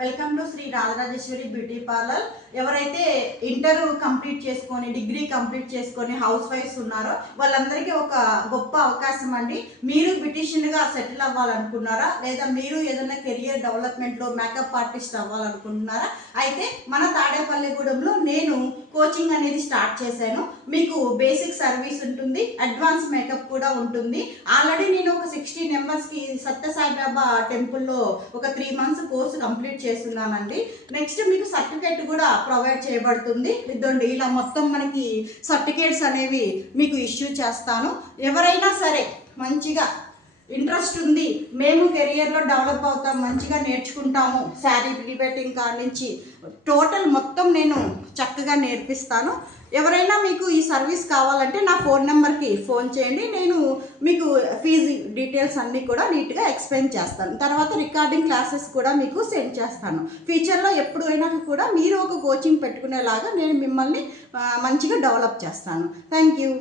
Welcome to Shri Rajarajeshwari beauty parlour. ఎవరైతే inter complete చేసుకొని degree complete చేసుకొని హౌస్ వైఫ్స్ ఉన్నారో వాళ్ళందరికీ ఒక గొప్ప అవకాశం అండి. మీరు బ్యూటీషియన్గా సెటిల్ అవ్వాలనుకున్నారా, లేదా మీరు ఏదైనా కెరియర్ డెవలప్మెంట్లో మేకప్ ఆర్టిస్ట్ అవ్వాలనుకుంటున్నారా? అయితే మన తాడేపల్లిగూడెంలో నేను కోచింగ్ అనేది స్టార్ట్ చేశాను. మీకు బేసిక్ సర్వీస్ ఉంటుంది, అడ్వాన్స్ మేకప్ కూడా ఉంటుంది. ఆల్రెడీ నేను ఒక 60 మెంబర్స్కి సత్యసాయిబాబా టెంపుల్లో ఒక 3 months కోర్సు కంప్లీట్ చేస్తున్నానండి. నెక్స్ట్ మీకు సర్టిఫికేట్ కూడా ప్రొవైడ్ చేయబడుతుంది. ఇదండి, ఇలా మొత్తం మనకి సర్టిఫికేట్స్ అనేవి మీకు ఇష్యూ చేస్తాను. ఎవరైనా సరే మంచిగా ఇంట్రెస్ట్ ఉంది, మేము కెరియర్లో డెవలప్ అవుతాం, మంచిగా నేర్చుకుంటాము, శారీ ప్రీవెడ్డింగ్ కాడ నుంచి టోటల్ మొత్తం నేను చక్కగా నేర్పిస్తాను. ఎవరైనా మీకు ఈ సర్వీస్ కావాలంటే నా ఫోన్ నెంబర్కి ఫోన్ చేయండి. నేను మీకు ఫీజు డీటెయిల్స్ అన్నీ కూడా నీట్గా ఎక్స్ప్లెయిన్ చేస్తాను. తర్వాత రికార్డింగ్ క్లాసెస్ కూడా మీకు సెండ్ చేస్తాను. ఫ్యూచర్లో ఎప్పుడైనా కూడా మీరు ఒక కోచింగ్ పెట్టుకునేలాగా నేను మిమ్మల్ని మంచిగా డెవలప్ చేస్తాను. Thank you.